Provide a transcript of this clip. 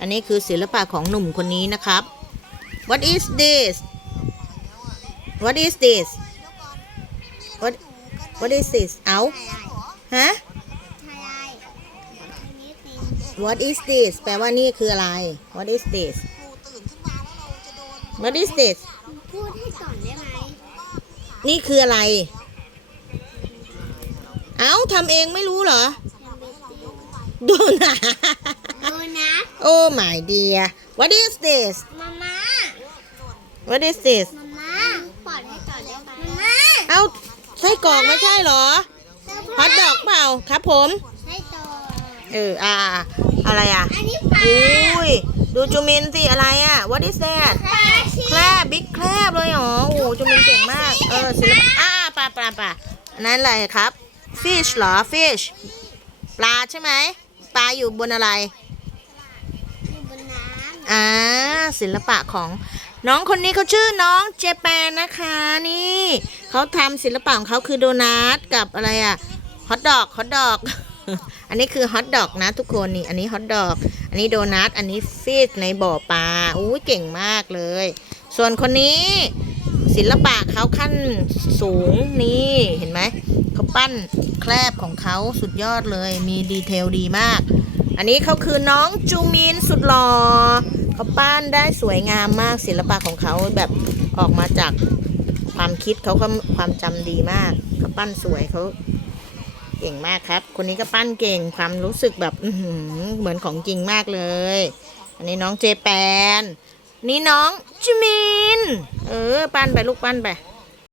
อันนี้คือศิลปะของหนุ่มคนนี้นะครับ What is this What is this What What is this เอาฮะ What is this แปลว่านี่คืออะไร What is this What is this พูดให้ก่อนได้ไหม นี่คืออะไร เอาทำเองไม่รู้เหรอโดนา โดนัทโอ้ my dear What is this มาม่า What is this มาม่าปอดให้ก่อนได้ไหมมาม่าเอ้าไส้กรอกไม่ใช่เหรอฮอทดอกเปล่าครับผม ให้ต่อ เออ อ่า อะไรอะ อันนี้ปลาอุ้ย ดูจูมินสิ อะไรอะ What is that ปลาชีแคลบบิ๊กแคลบเลยเหรอ โอ้โหจูมินเก่งมาก เออศิลปะอ่าปลาปลาปลาอันนั้นอะไรครับ fish เหรอ fish ปลาใช่ไหม ปลาอยู่บนอะไรอยู่บนน้ำ อ่าศิลปะของน้องคนนี้เขาชื่อน้องเจแปนนะคะนี่เขาทำศิลปะของเขาคือโดนัทกับอะไรอะฮอทดอกฮอทดอก อันนี้คือฮอทดอกนะทุกคนนี่ อันนี้ฮอทดอก อันนี้โดนัท อันนี้ฟิชในบ่อปลาอู้เก่งมากเลย ส่วนคนนี้ศิลปะเขาขั้นสูงนี่เห็นไหมเขาปั้นแคลบของเขาสุดยอดเลยมีดีเทลดีมาก อันนี้เขาคือน้องจูมินสุดหล่อเขาปั้นได้สวยงามมากศิลปะของเขาแบบออกมาจากความคิดเขาก็ความจำดีมากเขาปั้นสวยเขาเก่งมากครับ คนนี้ก็ปั้นเก่งความรู้สึกแบบอืเหมือนของจริงมากเลย อันนี้น้องเจแปน นี่น้องจูมิน เออ ปั้นไปลูกปั้นไป